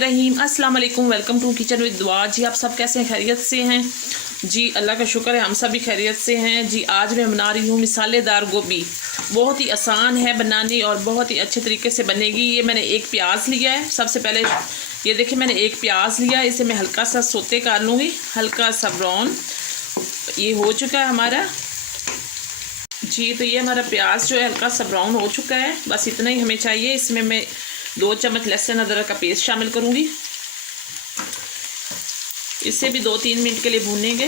रहीम। अस्सलाम वालेकुम। Welcome to kitchen with दुआ। जी आप सब कैसे हैं? खैरियत से हैं? जी अल्लाह का शुक्र है, हम सब भी खैरियत से हैं। जी आज मैं बना रही हूँ मिसालेदार गोभी। बहुत ही आसान है बनानी और बहुत ही अच्छे तरीके से बनेगी। ये मैंने एक प्याज लिया है। सबसे पहले ये देखिए, मैंने एक प्याज लिया, इसे मैं हल्का सा सोते कर लूँगी, हल्का सा ब्राउन। ये हो चुका है हमारा। जी तो ये हमारा प्याज जो है हल्का सा ब्राउन हो चुका है, बस इतना ही हमें चाहिए। इसमें मैं 2 चम्मच लहसुन अदरक का पेस्ट शामिल करूँगी। इसे भी 2-3 मिनट के लिए भूनेंगे।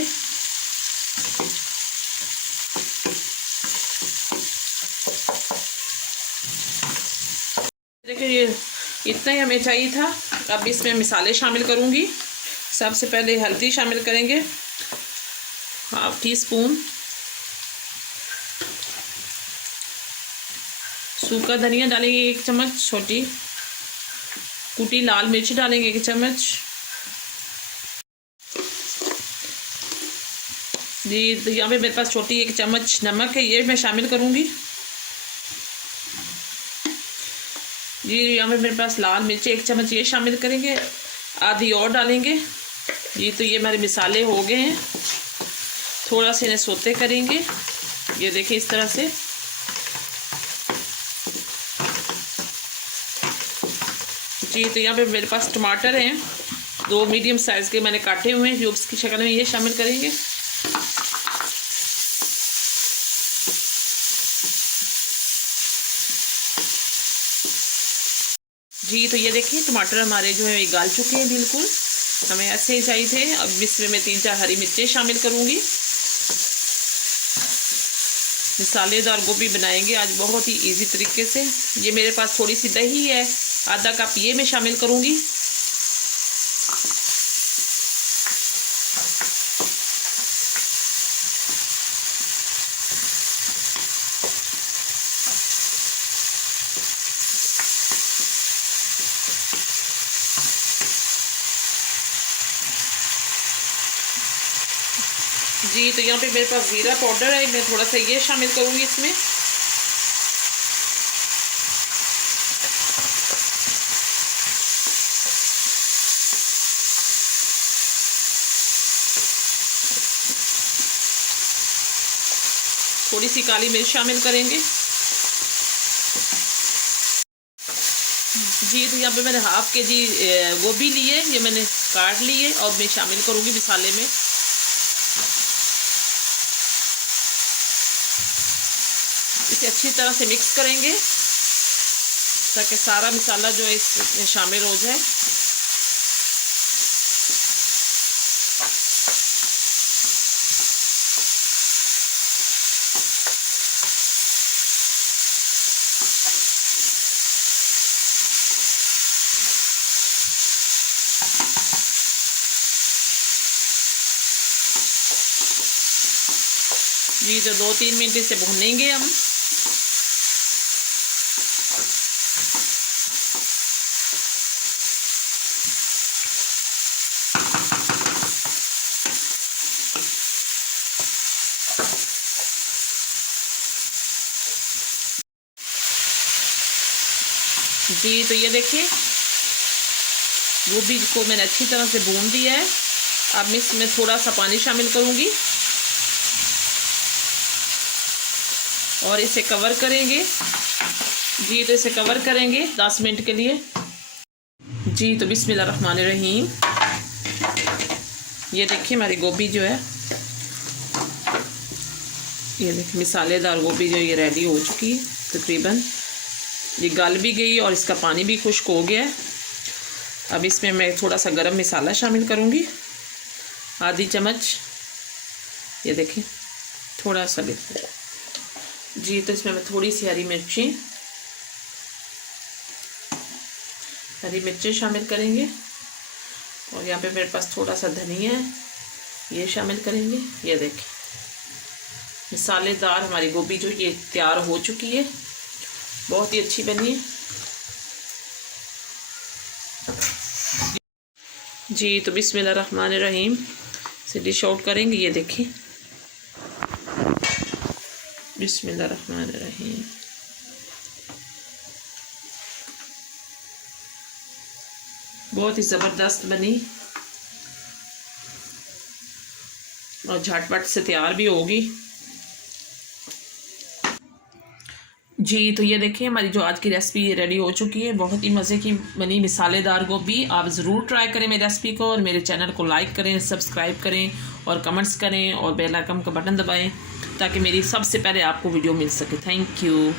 देखिए ये इतना ही हमें चाहिए था। अब इसमें मसाले शामिल करूँगी। सबसे पहले हल्दी शामिल करेंगे, 1/2 टीस्पून। सूखा धनिया डालेंगे 1 चम्मच छोटी। कुटी लाल मिर्च डालेंगे 1 चम्मच। जी तो यहाँ पे मेरे पास छोटी 1 चम्मच नमक है, ये मैं शामिल करूँगी। जी यहाँ पे मेरे पास लाल मिर्च 1 चम्मच, ये शामिल करेंगे। आधी और डालेंगे। जी तो ये हमारे मिसाले हो गए हैं। थोड़ा सा इन्हें सोते करेंगे, ये देखिए इस तरह से। जी तो यहाँ पे मेरे पास टमाटर हैं, 2 मीडियम साइज़ के मैंने काटे हुए हैं क्यूब्स की शक्ल में, ये शामिल करेंगे। जी तो ये देखिए टमाटर हमारे जो है ये गाल चुके हैं बिल्कुल, हमें ऐसे ही चाहिए थे। अब इसमें मैं 3-4 हरी मिर्चें शामिल करूँगी। मसालेदार गोभी बनाएंगे आज बहुत ही इजी तरीके से। ये मेरे पास थोड़ी सी दही है, आधा कप ये मैं शामिल करूँगी। जी तो यहाँ पे मेरे पास जीरा पाउडर है, मैं थोड़ा सा ये शामिल करूँगी इसमें। थोड़ी सी काली मिर्च शामिल करेंगे। जी तो यहाँ पे मैंने 1/2 kg गोभी ली है, ये मैंने काट ली है और मैं शामिल करूँगी मसाले में। इसे अच्छी तरह से मिक्स करेंगे ताकि सारा मसाला जो है इसमें शामिल हो जाए। जी तो 2-3 मिनट इसे भूनेंगे हम। जी तो ये देखिए गोभी को मैंने अच्छी तरह से भून दिया है। अब इसमें थोड़ा सा पानी शामिल करूँगी और इसे कवर करेंगे। जी तो इसे कवर करेंगे 10 मिनट के लिए। जी तो बिस्मिल्लाहिर्रहमानिर्रहीम। ये देखिए हमारी गोभी जो है, ये देखिए मिसालेदार गोभी जो ये रेडी हो चुकी है तकरीबन। ये गल भी गई और इसका पानी भी खुश्क हो गया है। अब इसमें मैं थोड़ा सा गरम मसाला शामिल करूँगी, आधी चम्मच। ये देखिए थोड़ा सा बिल्कुल। जी तो इसमें मैं थोड़ी सी हरी मिर्चें शामिल करेंगे और यहाँ पे मेरे पास थोड़ा सा धनिया है, ये शामिल करेंगे। ये देखिए मसालेदार हमारी गोभी जो ये तैयार हो चुकी है, बहुत ही अच्छी बनी है। जी तो बिस्मिल्लाहिर्रहमानिर्रहीम से डिश आउट करेंगे। ये देखिए बिस्मिल्लाहिर्रहमानिर्रहीम। बहुत ही ज़बरदस्त बनी और झटपट से तैयार भी होगी जी। तो ये देखिए हमारी जो आज की रेसिपी रेडी हो चुकी है, बहुत ही मज़े की बनी मिसालेदार गोभी। आप ज़रूर ट्राई करें मेरी रेसिपी को और मेरे चैनल को लाइक करें, सब्सक्राइब करें और कमेंट्स करें और बेल आइकन का बटन दबाएं ताकि मेरी सबसे पहले आपको वीडियो मिल सके। Thank you.